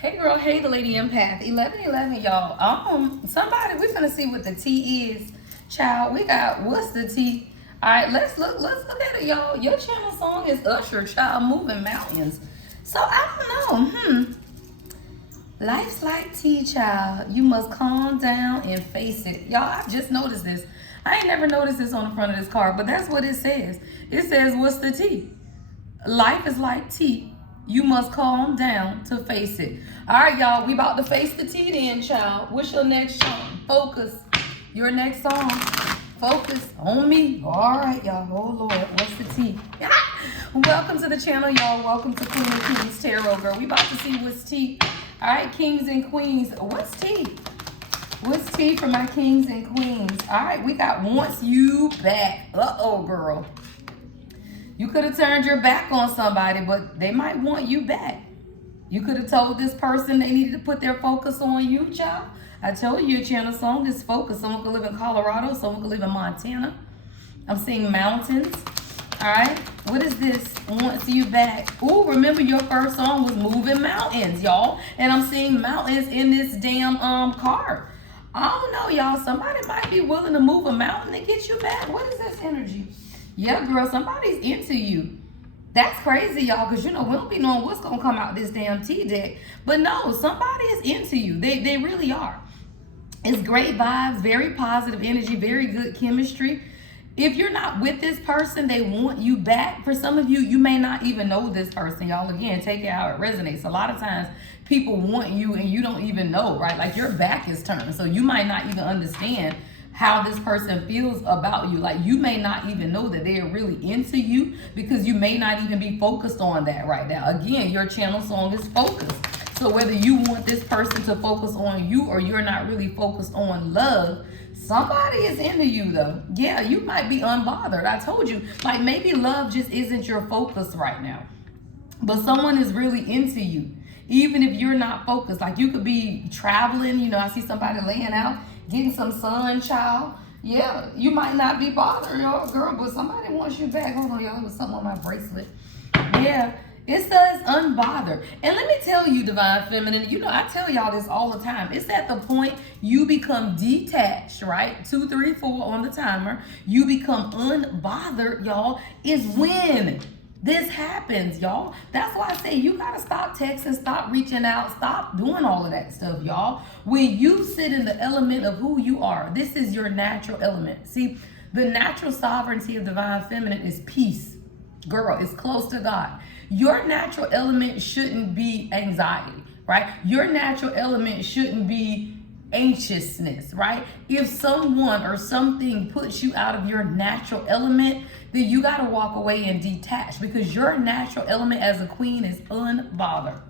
Hey girl, hey the lady empath. 1111, y'all. Somebody, we finna see what the T is. Child, we got what's the T? Alright, let's look at it, y'all. Your channel song is Usher, Child Moving Mountains. So I don't know. Life's like tea, child. You must calm down and face it. Y'all, I just noticed this. I ain't never noticed this on the front of this card, but that's what it says. It says, what's the tea? Life is like tea. You must calm down to face it. All right, y'all. We about to face the tea then, child. What's your next song? Focus. Your next song. Focus on me. All right, y'all. Oh, Lord. What's the tea? Welcome to the channel, y'all. Welcome to Queen of Kings Tarot, girl. We about to see what's tea. All right, kings and queens. What's tea? What's tea for my kings and queens? All right, we got wants you back. Uh-oh, girl. You could have turned your back on somebody, but they might want you back. You could have told this person they needed to put their focus on you, child. I told you your channel song is focus. Someone could live in Colorado. Someone could live in Montana. I'm seeing mountains. All right. What is this? Wants you back. Ooh, remember your first song was Moving Mountains, y'all. And I'm seeing mountains in this damn card. I don't know, y'all. Somebody might be willing to move a mountain and get you back. What is this energy? Yeah, girl, somebody's into you. That's crazy, y'all, because, we don't be knowing what's going to come out this damn tea deck. But no, somebody is into you. They really are. It's great vibes, very positive energy, very good chemistry. If you're not with this person, they want you back. For some of you, you may not even know this person, y'all. Again, take it how it resonates. A lot of times, people want you and you don't even know, right? Like your back is turned. So you might not even understand how this person feels about you. Like you may not even know that they are really into you because you may not even be focused on that right now. Again, your channel song is focus. So whether you want this person to focus on you or you're not really focused on love, somebody is into you though. Yeah, you might be unbothered. I told you, like maybe love just isn't your focus right now. But someone is really into you. Even if you're not focused, like you could be traveling, I see somebody laying out, getting some sun, child. Yeah, you might not be bothered, y'all, girl, but somebody wants you back. Hold on, y'all, there's something on my bracelet. Yeah, it says unbothered. And let me tell you, Divine Feminine, I tell y'all this all the time. It's at the point you become detached, right? 2, 3, 4 on the timer. You become unbothered, y'all, is when this happens, y'all. That's why I say you gotta stop texting, stop reaching out, stop doing all of that stuff, y'all. When you sit in the element of who you are, this is your natural element. See, the natural sovereignty of Divine Feminine is peace. Girl, it's close to God. Your natural element shouldn't be anxiety, right? Your natural element shouldn't be anxiousness, right? If someone or something puts you out of your natural element, then you got to walk away and detach because your natural element as a queen is unbothered.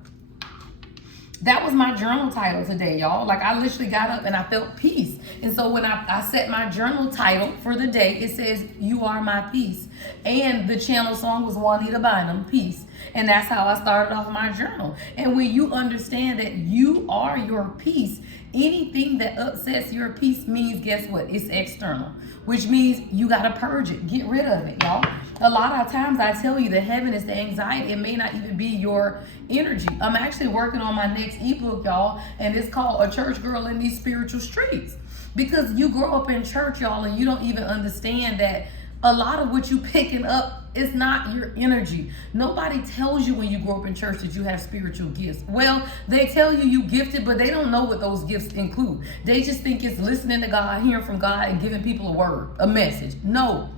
That was my journal title today, y'all. Like I literally got up and I felt peace. And so when I set my journal title for the day, it says, you are my peace. And the channel song was Juanita Bynum, Peace. And that's how I started off my journal. And when you understand that you are your peace, anything that upsets your peace means, guess what? It's external, which means you got to purge it. Get rid of it, y'all. A lot of times I tell you the heaviness, the anxiety, it may not even be your energy. I'm actually working on my next ebook, y'all, and it's called A Church Girl in These Spiritual Streets. Because you grow up in church, y'all, and you don't even understand that a lot of what you picking up is not your energy. Nobody tells you when you grow up in church that you have spiritual gifts. Well, they tell you gifted, but they don't know what those gifts include. They just think it's listening to God, hearing from God, and giving people a word, a message. No.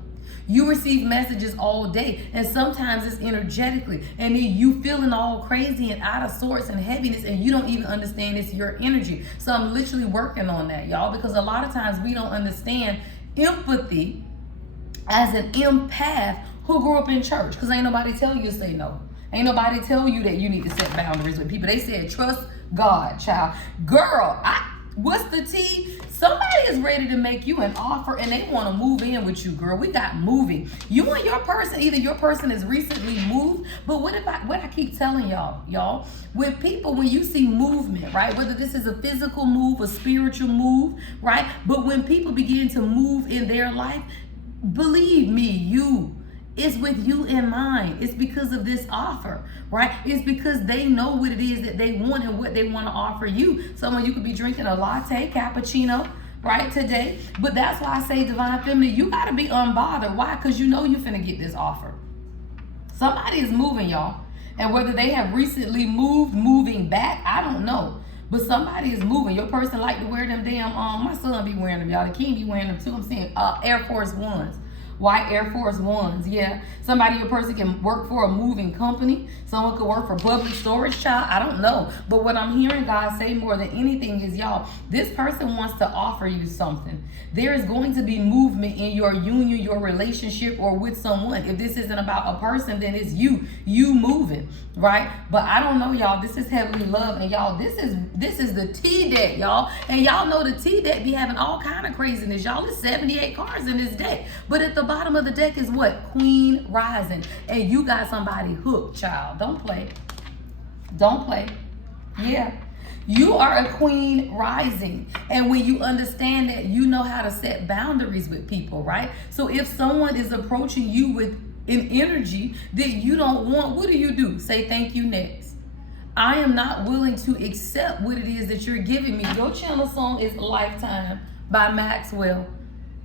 You receive messages all day, and sometimes it's energetically, and then you feeling all crazy and out of sorts and heaviness, and you don't even understand it's your energy. So I'm literally working on that, y'all, because a lot of times we don't understand empathy as an empath who grew up in church, because ain't nobody tell you to say no. Ain't nobody tell you that you need to set boundaries with people. They said, trust God, child. Girl, what's the tea? Somebody is ready to make you an offer and they want to move in with you, girl. We got moving. You and your person, either your person is recently moved, but what I keep telling y'all, with people, when you see movement, right? Whether this is a physical move, a spiritual move, right? But when people begin to move in their life, believe me, you It's with you in mind. It's because of this offer, right? It's because they know what it is that they want and what they want to offer you. Some of you could be drinking a latte, cappuccino, right, today. But that's why I say, Divine Feminine, you got to be unbothered. Why? Because you know you're finna get this offer. Somebody is moving, y'all. And whether they have recently moving back, I don't know. But somebody is moving. Your person like to wear them damn, my son be wearing them, y'all. The king be wearing them too. I'm saying Air Force Ones. White Air Force Ones, yeah. Somebody, a person can work for a moving company. Someone could work for public storage, child. I don't know. But what I'm hearing God say more than anything is, y'all, this person wants to offer you something. There is going to be movement in your union, your relationship, or with someone. If this isn't about a person, then it's you moving, right? But I don't know, y'all. This is heavenly love, and y'all, this is the T deck, y'all. And y'all know the T deck be having all kind of craziness, y'all. It's 78 cards in this deck, but at the bottom of the deck is what? Queen rising. And you got somebody hooked, child. Don't play. Don't play. Yeah. You are a queen rising. And when you understand that, you know how to set boundaries with people, right? So if someone is approaching you with an energy that you don't want, what do? Say thank you next. I am not willing to accept what it is that you're giving me. Your channel song is Lifetime by Maxwell.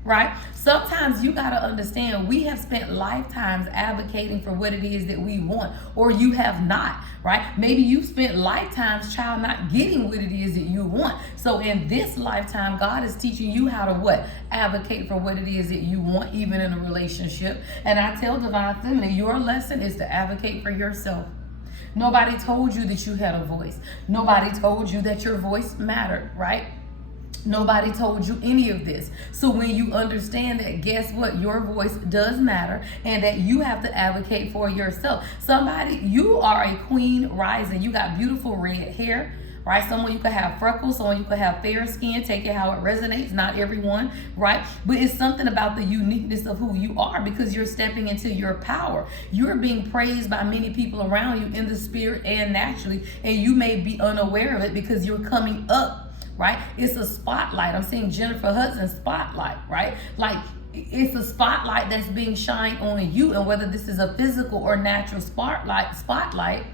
Right? Sometimes you got to understand we have spent lifetimes advocating for what it is that we want, or you have not, right? Maybe you've spent lifetimes, child, not getting what it is that you want. So in this lifetime, God is teaching you how to what? Advocate for what it is that you want, even in a relationship. And I tell Divine Feminine, your lesson is to advocate for yourself. Nobody told you that you had a voice. Nobody told you that your voice mattered, right? Nobody told you any of this. So when you understand that, guess what? Your voice does matter, and that you have to advocate for yourself. Somebody, you are a queen rising. You got beautiful red hair, right? Someone you could have freckles, someone you could have fair skin. Take it how it resonates. Not everyone, right? But it's something about the uniqueness of who you are, because you're stepping into your power. You're being praised by many people around you in the spirit and naturally, and you may be unaware of it because you're coming up. Right? It's a spotlight. I'm seeing Jennifer Hudson's spotlight, right? Like, it's a spotlight that's being shined on you. And whether this is a physical or natural spotlight,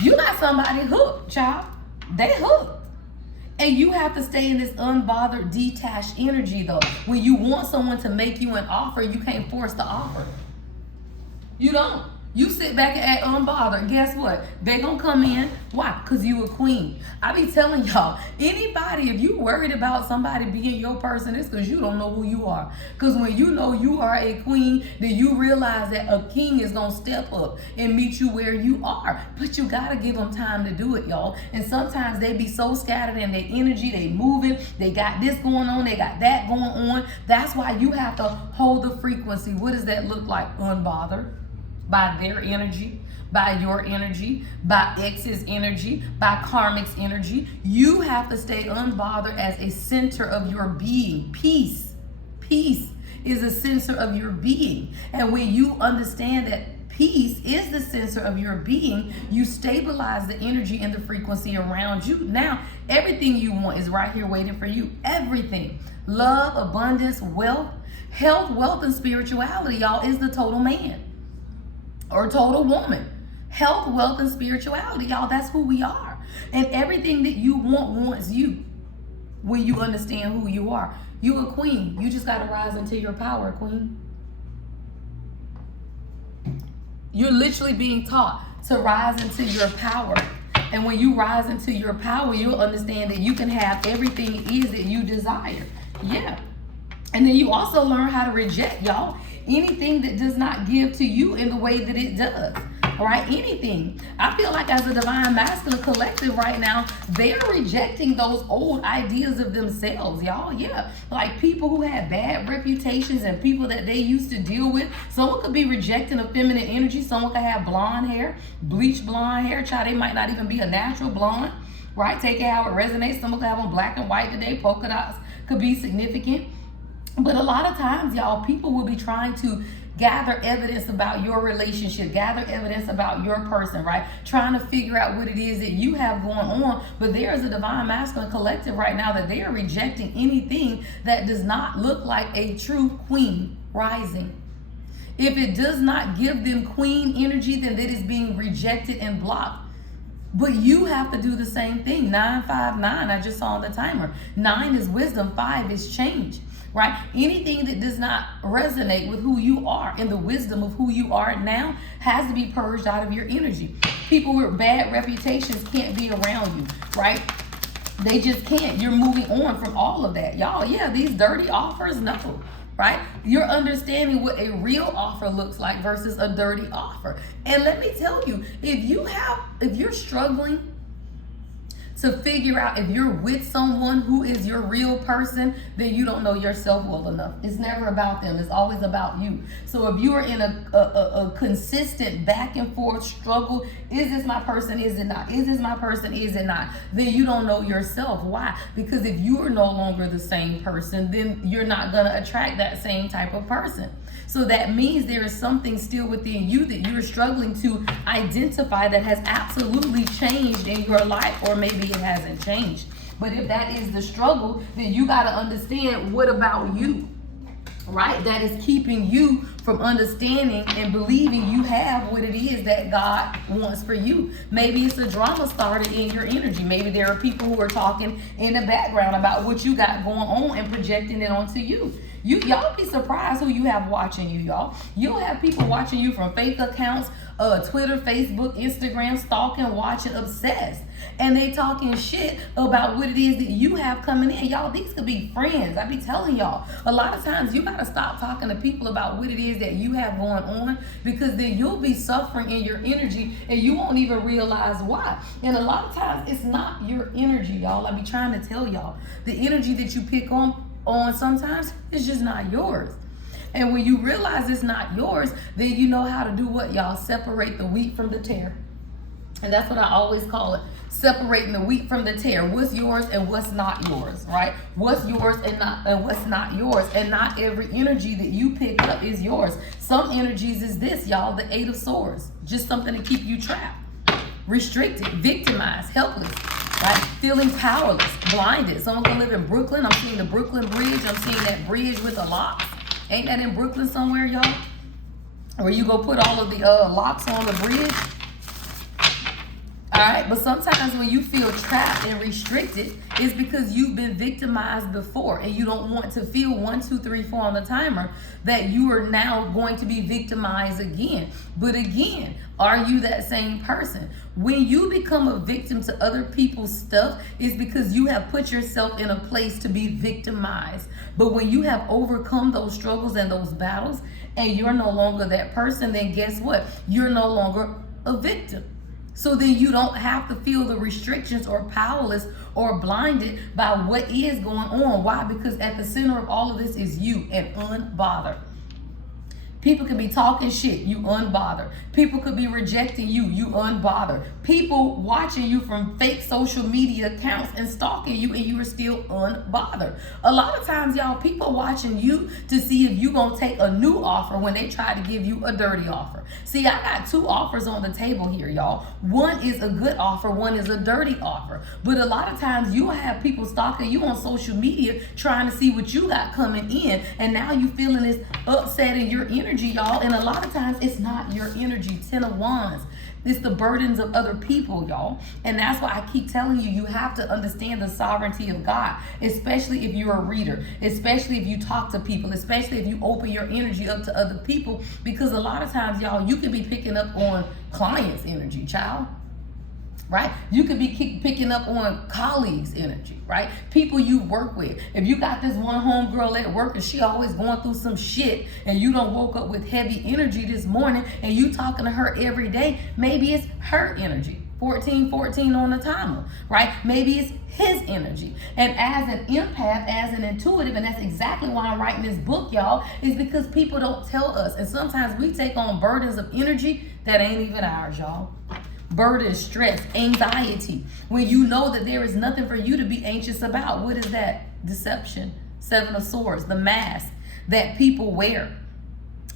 you got somebody hooked, child. They hooked. And you have to stay in this unbothered, detached energy, though. When you want someone to make you an offer, you can't force the offer. You don't. You sit back and act unbothered. Guess what? They gonna come in. Why? Because you a queen. I be telling y'all, anybody, if you worried about somebody being your person, it's because you don't know who you are. Because when you know you are a queen, then you realize that a king is gonna step up and meet you where you are. But you gotta give them time to do it, y'all. And sometimes they be so scattered in their energy, they moving, they got this going on, they got that going on. That's why you have to hold the frequency. What does that look like? Unbothered. By their energy, by your energy, by X's energy, by karmic's energy. You have to stay unbothered as a center of your being. Peace is a center of your being. And when you understand that peace is the center of your being, you stabilize the energy and the frequency around you. Now, everything you want is right here waiting for you. Everything. Love, abundance, wealth, health, wealth, and spirituality, y'all, is the total man. Or total woman. Health, wealth, and spirituality, y'all, that's who we are. And everything that you want wants you when you understand who you are. You a queen. You just got to rise into your power, queen. You're literally being taught to rise into your power. And when you rise into your power, you'll understand that you can have everything it is that you desire. Yeah. And then you also learn how to reject, y'all, anything that does not give to you in the way that it does. All right, anything. I feel like as a divine masculine collective right now, they're rejecting those old ideas of themselves, y'all. Yeah, like people who had bad reputations and people that they used to deal with. Someone could be rejecting a feminine energy. Someone could have blonde hair, bleached blonde hair. Child, they might not even be a natural blonde, right? Take it how it resonates. Someone could have on black and white today. Polka dots could be significant. But a lot of times, y'all, people will be trying to gather evidence about your relationship, gather evidence about your person, right? Trying to figure out what it is that you have going on. But there is a divine masculine collective right now that they are rejecting anything that does not look like a true queen rising. If it does not give them queen energy, then it is being rejected and blocked. But you have to do the same thing. 959, I just saw on the timer. 9 is wisdom, 5 is change, right? Anything that does not resonate with who you are and the wisdom of who you are now has to be purged out of your energy. People with bad reputations can't be around you, right? They just can't. You're moving on from all of that. Y'all, yeah, these dirty offers, no. Right? You're understanding what a real offer looks like versus a dirty offer. And let me tell you, if you're struggling to figure out if you're with someone who is your real person, then you don't know yourself well enough. It's never about them. It's always about you. So if you are in a consistent back and forth struggle, is this my person? Is it not? Is this my person? Is it not? Then you don't know yourself. Why? Because if you are no longer the same person, then you're not going to attract that same type of person. So that means there is something still within you that you're struggling to identify that has absolutely changed in your life, or maybe it hasn't changed. But if that is the struggle, then you got to understand, what about you, right? That is keeping you from understanding and believing you have what it is that God wants for you. Maybe it's a drama started in your energy. Maybe there are people who are talking in the background about what you got going on and projecting it onto you. Y'all be surprised who you have watching you, y'all. You'll have people watching you from fake accounts, Twitter, Facebook, Instagram, stalking, watching, obsessed. And they talking shit about what it is that you have coming in. Y'all, these could be friends. I be telling y'all, a lot of times you got to stop talking to people about what it is that you have going on, because then you'll be suffering in your energy and you won't even realize why. And a lot of times it's not your energy, y'all. I be trying to tell y'all, the energy that you pick on sometimes it's just not yours. And when you realize it's not yours, then you know how to do what, y'all? Separate the wheat from the tare. And that's what I always call it, separating the wheat from the tare. What's yours and what's not yours, right? What's yours and what's not yours. And not every energy that you pick up is yours. Some energies is this, y'all, the 8 of Swords. Just something to keep you trapped, restricted, victimized, helpless, right? Feeling powerless, blinded. Someone gonna live in Brooklyn. I'm seeing the Brooklyn Bridge. I'm seeing that bridge with the locks. Ain't that in Brooklyn somewhere, y'all? Where you go put all of the locks on the bridge. All right, but sometimes when you feel trapped and restricted, it's because you've been victimized before and you don't want to feel 1, 2, 3, 4 on the timer that you are now going to be victimized again. But again, are you that same person? When you become a victim to other people's stuff, it's because you have put yourself in a place to be victimized. But when you have overcome those struggles and those battles and you're no longer that person, then guess what? You're no longer a victim. So then you don't have to feel the restrictions or powerless or blinded by what is going on. Why? Because at the center of all of this is you, and unbothered. People could be talking shit, you unbothered. People could be rejecting you, you unbothered. People watching you from fake social media accounts and stalking you, and you are still unbothered. A lot of times, y'all, people watching you to see if you gonna take a new offer when they try to give you a dirty offer. See, I got 2 offers on the table here, y'all. One is a good offer, one is a dirty offer. But a lot of times you'll have people stalking you on social media trying to see what you got coming in, and now you feeling this upset in your energy, y'all. And a lot of times it's not your energy. 10 of Wands. It's the burdens of other people, y'all. And that's why I keep telling you, you have to understand the sovereignty of God, especially if you're a reader, especially if you talk to people, especially if you open your energy up to other people, because a lot of times, y'all, you can be picking up on clients' energy, child. Right? You could be picking up on colleagues' energy, right? People you work with. If you got this one homegirl at work and she always going through some shit, and you done woke up with heavy energy this morning and you talking to her every day, maybe it's her energy. 14 on the timer, right? Maybe it's his energy. And as an empath, as an intuitive, and that's exactly why I'm writing this book, y'all, is because people don't tell us. And sometimes we take on burdens of energy that ain't even ours, y'all. Burden, stress, anxiety. When you know that there is nothing for you to be anxious about. What is that? Deception. 7 of Swords, the mask that people wear.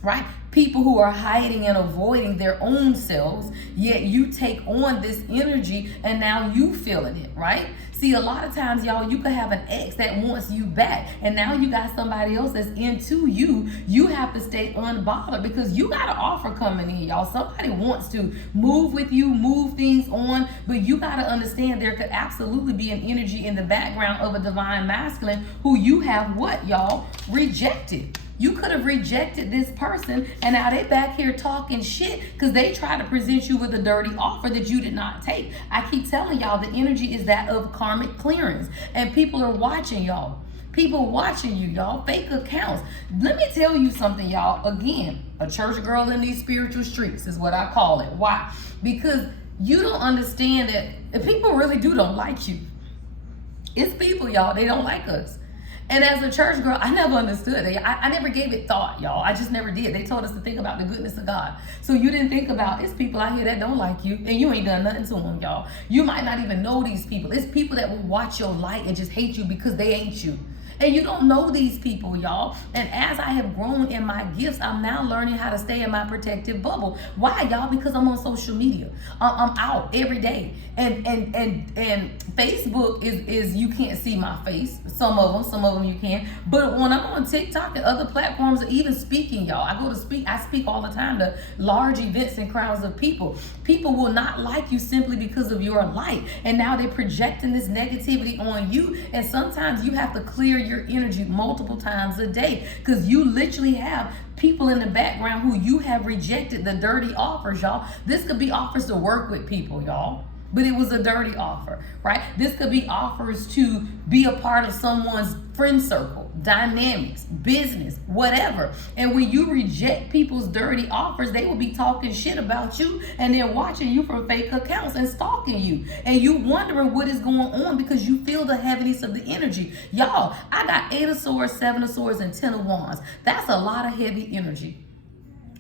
right? People who are hiding and avoiding their own selves, yet you take on this energy and now you feeling it, right? See, a lot of times, y'all, you could have an ex that wants you back, and now you got somebody else that's into you. You have to stay unbothered because you got an offer coming in, y'all. Somebody wants to move with you, move things on, but you got to understand there could absolutely be an energy in the background of a divine masculine who you have what, y'all? Rejected. You could have rejected this person, and now they back here talking shit because they try to present you with a dirty offer that you did not take. I keep telling y'all the energy is that of karmic clearance, and people are watching y'all. People watching you, y'all. Fake accounts. Let me tell you something, y'all. Again, a church girl in these spiritual streets is what I call it. Why? Because you don't understand that people really don't like you. It's people, y'all. They don't like us. And as a church girl, I never understood it. I never gave it thought, y'all. I just never did. They told us to think about the goodness of God. So you didn't think about, it's people out here that don't like you, and you ain't done nothing to them, y'all. You might not even know these people. It's people that will watch your light and just hate you because they ain't you. And you don't know these people, y'all. And as I have grown in my gifts, I'm now learning how to stay in my protective bubble. Why, y'all? Because I'm on social media. I'm out every day. And Facebook is you can't see my face. Some of them you can. But when I'm on TikTok and other platforms, or even speaking, y'all, I speak all the time to large events and crowds of people. People will not like you simply because of your light. And now they're projecting this negativity on you. And sometimes you have to clear your energy multiple times a day because you literally have people in the background who you have rejected the dirty offers, y'all. This could be offers to work with people, y'all, but it was a dirty offer, right? This could be offers to be a part of someone's friend circle, dynamics, business, whatever. And when you reject people's dirty offers, they will be talking shit about you, and they're watching you from fake accounts and stalking you. And you wondering what is going on because you feel the heaviness of the energy. Y'all, I got 8 of swords, 7 of swords, and 10 of wands. That's a lot of heavy energy.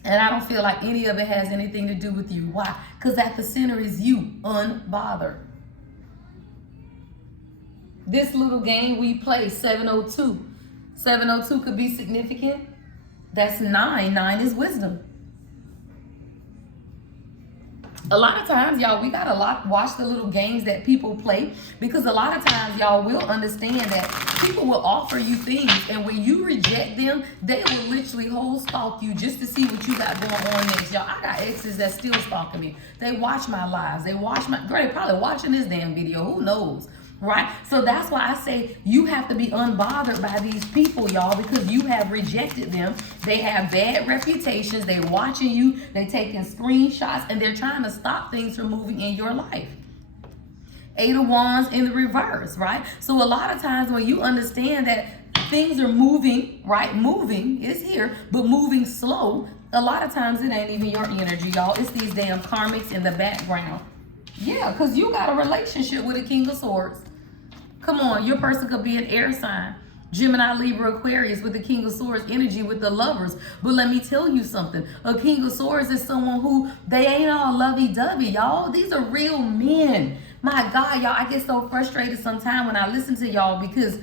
And I don't feel like any of it has anything to do with you. Why? Because at the center is you, unbothered. This little game we play, 702. 702 could be significant. That's 9. 9 is wisdom. A lot of times, y'all, we gotta watch the little games that people play, because a lot of times, y'all will understand that people will offer you things, and when you reject them, they will literally whole stalk you just to see what you got going on next. Y'all, I got exes that still stalking me. They watch my lives. They watch my, girl, they probably watching this damn video. Who knows? Right? So that's why I say you have to be unbothered by these people, y'all, because you have rejected them. They have bad reputations. They watching you. They taking screenshots, and they're trying to stop things from moving in your life. 8 of Wands in the reverse, right? So a lot of times when you understand that things are moving, right? Moving is here, but moving slow. A lot of times it ain't even your energy, y'all. It's these damn karmics in the background. Yeah, because you got a relationship with a King of Swords. Come on, your person could be an air sign. Gemini, Libra, Aquarius with the King of Swords energy with the lovers. But let me tell you something. A King of Swords is someone who, they ain't all lovey-dovey, y'all. These are real men. My God, y'all, I get so frustrated sometimes when I listen to y'all because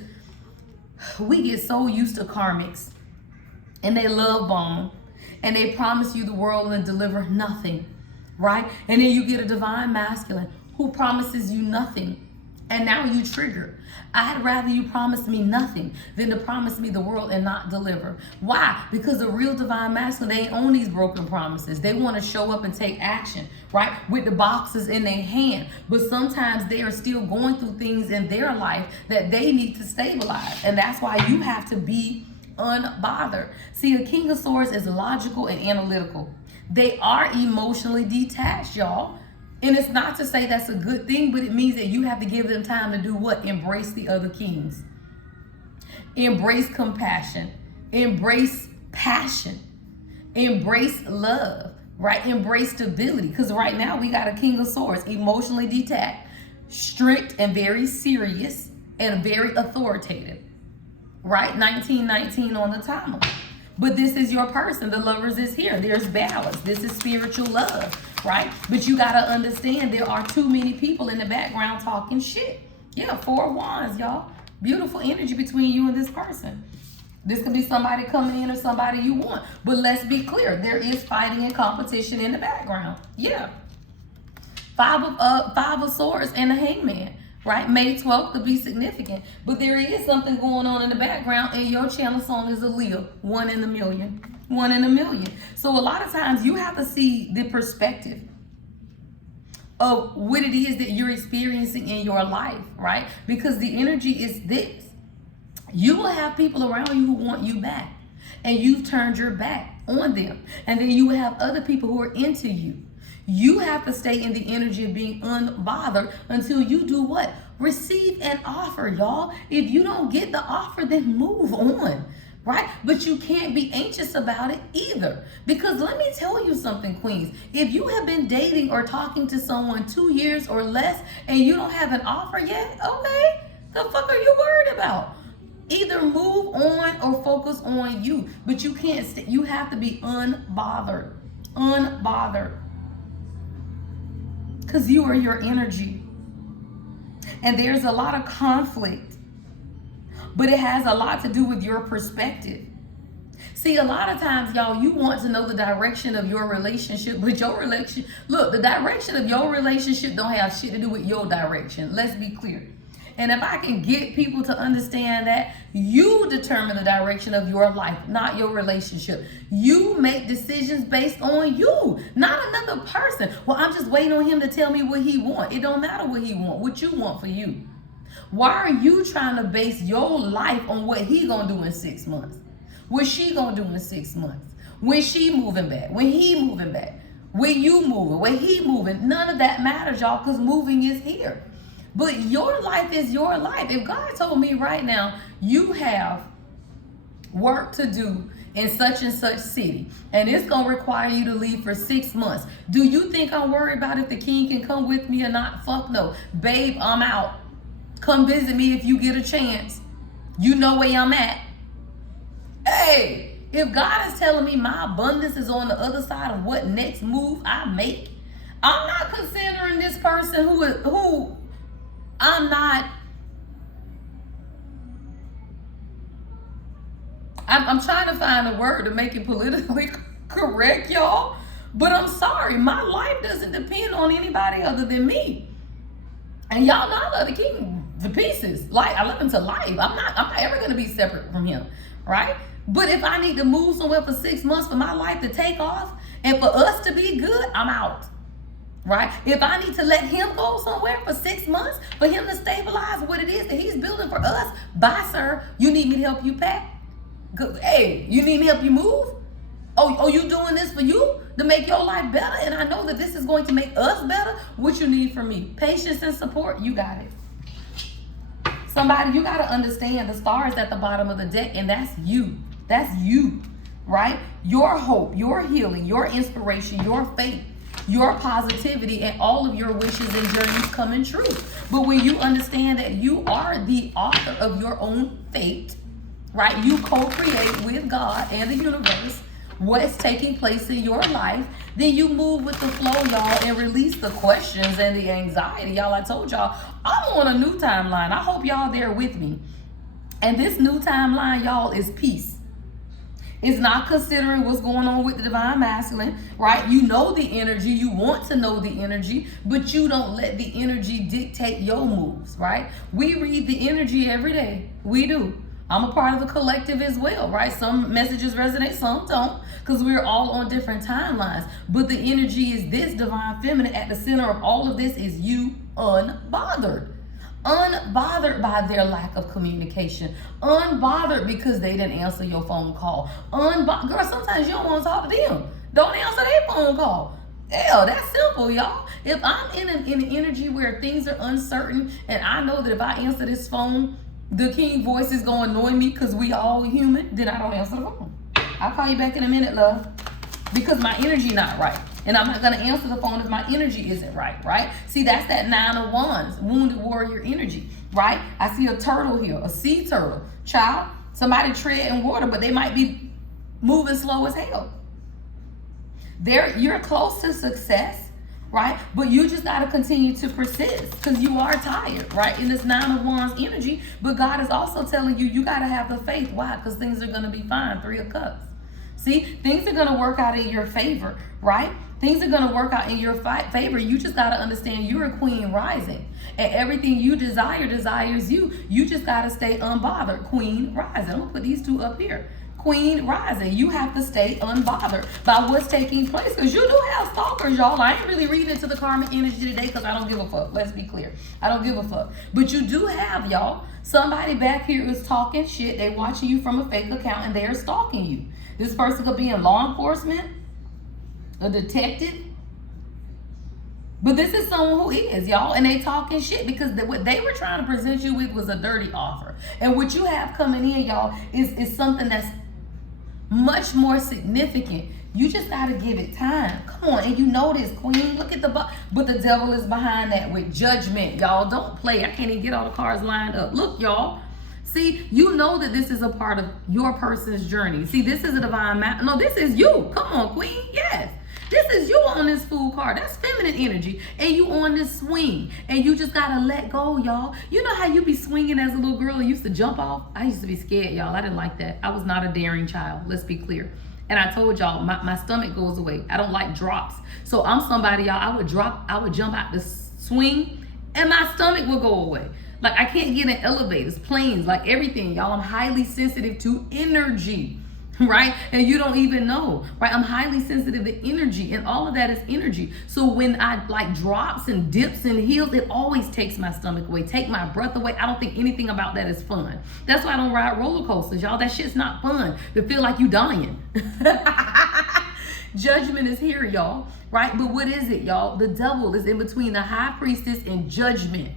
we get so used to karmics. And they love bomb. And they promise you the world and deliver nothing. Right? And then you get a divine masculine who promises you nothing. And now you trigger. I'd rather you promise me nothing than to promise me the world and not deliver. Why? Because the real divine masculine, they ain't own these broken promises. They want to show up and take action, right? With the boxes in their hand. But sometimes they are still going through things in their life that they need to stabilize. And that's why you have to be unbothered. See, a King of Swords is logical and analytical. They are emotionally detached, y'all. And it's not to say that's a good thing, but it means that you have to give them time to do what? Embrace the other kings. Embrace compassion. Embrace passion. Embrace love, right? Embrace stability. Because right now we got a King of Swords, emotionally detached, strict and very serious, and very authoritative, right? 1919 on the timer. But this is your person. The lovers is here. There's balance. This is spiritual love, right? But you got to understand there are too many people in the background talking shit. Yeah, 4 of Wands, y'all. Beautiful energy between you and this person. This could be somebody coming in or somebody you want. But let's be clear, there is fighting and competition in the background. Yeah. Five of Swords and the Hangman, right? May 12th to be significant. But there is something going on in the background, and your channel song is Aaliyah, 1 in a million. 1 in a million. So a lot of times you have to see the perspective of what it is that you're experiencing in your life, right? Because the energy is this. You will have people around you who want you back, and you've turned your back on them. And then you will have other people who are into you. You have to stay in the energy of being unbothered until you do what? Receive an offer, y'all. If you don't get the offer, then move on, right? But you can't be anxious about it either. Because let me tell you something, queens. If you have been dating or talking to someone 2 years or less and you don't have an offer yet, okay, the fuck are you worried about? Either move on or focus on you. But you can't, you have to be unbothered. Unbothered. Because you are your energy. And there's a lot of conflict. But it has a lot to do with your perspective. See, a lot of times, y'all, you want to know the direction of your relationship, but your relationship, look, the direction of your relationship don't have shit to do with your direction. Let's be clear. And if I can get people to understand that, you determine the direction of your life, not your relationship. You make decisions based on you, not another person. Well, I'm just waiting on him to tell me what he wants. It don't matter what he wants, what you want for you. Why are you trying to base your life on what he gonna do in 6 months? What she gonna do in 6 months? When she moving back? When he moving back? When you moving? When he moving? None of that matters, y'all, because moving is here. But your life is your life. If God told me right now, you have work to do in such and such city, and it's going to require you to leave for 6 months, do you think I'm worried about if the king can come with me or not? Fuck no. Babe, I'm out. Come visit me if you get a chance. You know where I'm at. Hey, if God is telling me my abundance is on the other side of what next move I make, I'm not considering this person who I'm trying to find a word to make it politically correct, y'all. But I'm sorry, my life doesn't depend on anybody other than me. And y'all know I love the king to pieces. Like, I love him to life. I'm not ever gonna be separate from him, right? But if I need to move somewhere for 6 months for my life to take off and for us to be good, I'm out. Right? If I need to let him go somewhere for 6 months for him to stabilize what it is that he's building for us, bye, sir. You need me to help you pack? Hey, you need me to help you move? Oh, you doing this for you to make your life better? And I know that this is going to make us better. What you need from me? Patience and support. You got it. Somebody, you got to understand the stars at the bottom of the deck, and that's you. That's you, right? Your hope, your healing, your inspiration, your faith, your positivity, and all of your wishes and journeys coming true. But when you understand that you are the author of your own fate, right? You co-create with God and the universe what's taking place in your life, then you move with the flow, y'all, and release the questions and the anxiety. Y'all, I told y'all, I'm on a new timeline. I hope y'all there with me. And this new timeline, y'all, is peace. It's not considering what's going on with the divine masculine, right? You know the energy, you want to know the energy, but you don't let the energy dictate your moves, right? We read the energy every day. We do. I'm a part of the collective as well, right? Some messages resonate, some don't, because we're all on different timelines. But the energy is this, divine feminine. At the center of all of this is you, unbothered. Unbothered by their lack of communication. Unbothered because they didn't answer your phone call. Girl, sometimes you don't want to talk to them. Don't answer their phone call. Hell, that's simple, y'all. If I'm in an energy where things are uncertain, and I know that if I answer this phone, the king voice is going to annoy me because we all human, then I don't answer the phone. I'll call you back in a minute, love. Because my energy not right. And I'm not going to answer the phone if my energy isn't right? See, that's that 9 of Wands, wounded warrior energy, right? I see a turtle here, a sea turtle. Child, somebody tread in water, but they might be moving slow as hell. You're close to success, right? But you just got to continue to persist because you are tired, right? In this 9 of Wands energy. But God is also telling you, you got to have the faith. Why? Because things are going to be fine. 3 of Cups. See, things are going to work out in your favor, right? Things are going to work out in your favor. You just got to understand you're a queen rising. And everything you desire desires you. You just got to stay unbothered. Queen rising. I'm going to put these 2 up here. Queen rising. You have to stay unbothered by what's taking place because you do have stalkers, y'all. I ain't really reading into the karmic energy today because I don't give a fuck. Let's be clear. I don't give a fuck. But you do have, y'all, somebody back here is talking shit. They watching you from a fake account and they are stalking you. This person could be in law enforcement, a detective. But this is someone who is, y'all, and they talking shit because what they were trying to present you with was a dirty offer. And what you have coming in, y'all, is something that's much more significant. You just got to give it time. Come on. And you know this, queen. Look at but the devil is behind that with judgment, y'all. Don't play. I can't even get all the cards lined up. Look, y'all. See, you know that this is a part of your person's journey. See, this is a divine map. No, this is you. Come on, queen. Yes. This is you on this Fool card. That's feminine energy. And you on this swing. And you just got to let go, y'all. You know how you be swinging as a little girl and used to jump off? I used to be scared, y'all. I didn't like that. I was not a daring child. Let's be clear. And I told y'all, my stomach goes away. I don't like drops. So I'm somebody, y'all, I would jump out the swing and my stomach would go away. Like I can't get in elevators, planes, like everything, y'all. I'm highly sensitive to energy. Right? And you don't even know, right? I'm highly sensitive to energy and all of that is energy. So when I like drops and dips and heels, it always takes my stomach away, take my breath away. I don't think anything about that is fun. That's why I don't ride roller coasters, y'all. That shit's not fun to feel like you dying. Judgment is here, y'all, right? But what is it, y'all? The devil is in between the high priestess and judgment.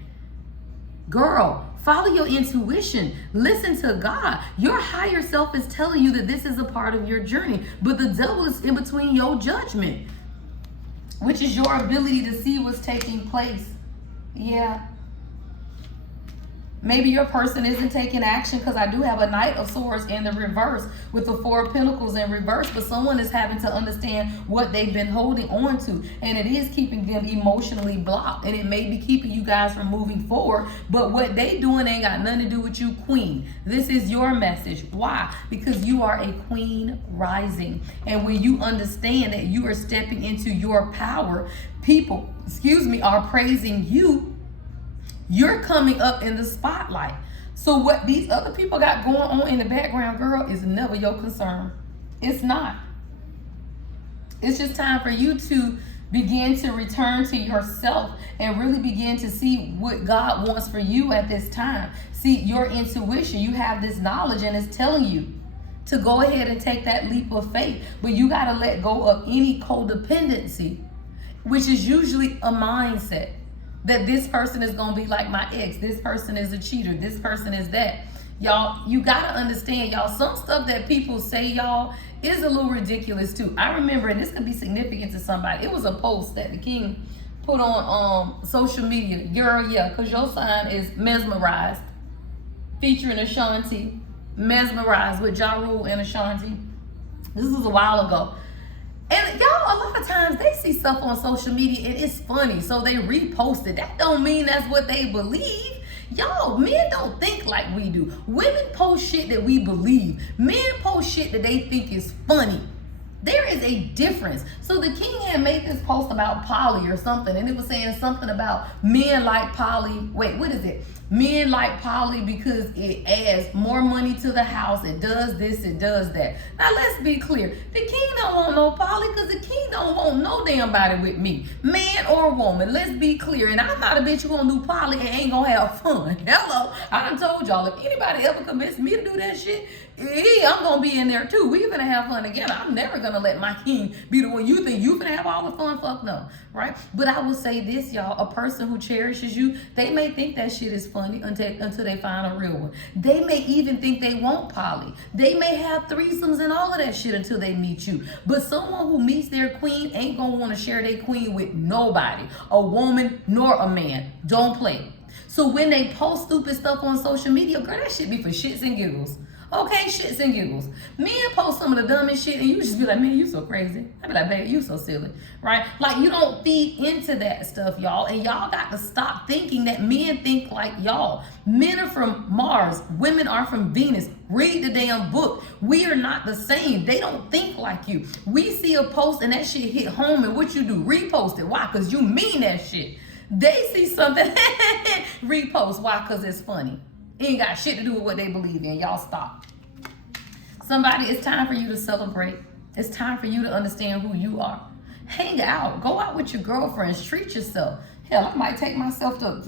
Girl, follow your intuition. Listen to God. Your higher self is telling you that this is a part of your journey. But the devil is in between your judgment, which is your ability to see what's taking place. Yeah. Maybe your person isn't taking action because I do have a Knight of Swords in the reverse with the 4 of Pentacles in reverse. But someone is having to understand what they've been holding on to. And it is keeping them emotionally blocked. And it may be keeping you guys from moving forward. But what they doing ain't got nothing to do with you, queen. This is your message. Why? Because you are a queen rising. And when you understand that you are stepping into your power, people, are praising you. You're coming up in the spotlight. So what these other people got going on in the background, girl, is never your concern. It's not. It's just time for you to begin to return to yourself and really begin to see what God wants for you at this time. See, your intuition, you have this knowledge and it's telling you to go ahead and take that leap of faith. But you got to let go of any codependency, which is usually a mindset. That this person is going to be like my ex. This person is a cheater. This person is that. Y'all, you got to understand, y'all, some stuff that people say, y'all, is a little ridiculous too. I remember, and this could be significant to somebody. It was a post that the king put on social media. Girl, yeah, because your sign is mesmerized. Featuring Ashanti. Mesmerized with Ja Rule and Ashanti. This was a while ago. And y'all, a lot of times they see stuff on social media and it's funny, so they repost it. That don't mean that's what they believe. Y'all, men don't think like we do. Women post shit that we believe. Men post shit that they think is funny. There is a difference. So the king had made this post about poly or something, and it was saying something about men like poly. Wait, what is it? Men like poly because it adds more money to the house. It does this, it does that. Now let's be clear. The king don't want no poly because the king don't want no damn body with me. Man or woman, let's be clear. And I'm not a bitch who gonna do poly and ain't gonna have fun. Hello, I done told y'all, if anybody ever convinced me to do that shit, I'm gonna be in there too. We gonna have fun again. I'm never gonna let my king be the one you think you gonna have all the fun. Fuck no, right? But I will say this, y'all. A person who cherishes you, they may think that shit is funny until they find a real one. They may even think they want poly. They may have threesomes and all of that shit until they meet you. But someone who meets their queen ain't gonna want to share their queen with nobody, a woman nor a man. Don't play. So when they post stupid stuff on social media, girl, that shit be for shits and giggles. Okay, shits and giggles. Men post some of the dumbest shit and you just be like, man, you so crazy. I be like, baby, you so silly, right? Like, you don't feed into that stuff, y'all. And y'all got to stop thinking that men think like y'all. Men are from Mars. Women are from Venus. Read the damn book. We are not the same. They don't think like you. We see a post and that shit hit home, and what you do? Repost it. Why? Because you mean that shit. They see something, repost. Why? Because it's funny. It ain't got shit to do with what they believe in. Y'all stop. Somebody, it's time for you to celebrate. It's time for you to understand who you are. Hang out. Go out with your girlfriends. Treat yourself. Hell, I might take myself for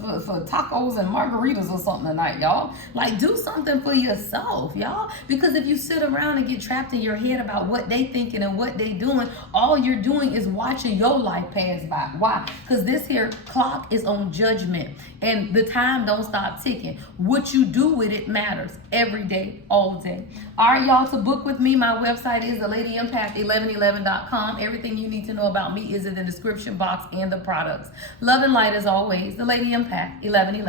tacos and margaritas or something tonight, y'all. Like, do something for yourself, y'all. Because if you sit around and get trapped in your head about what they thinking and what they doing, all you're doing is watching your life pass by. Why? Because this here clock is on judgment. And the time don't stop ticking. What you do with it matters every day, all day. All right, y'all, to book with me, my website is thelady1111.com. Everything you need to know about me is in the description box and the products. Love and light as always. The Lady Impact 1111.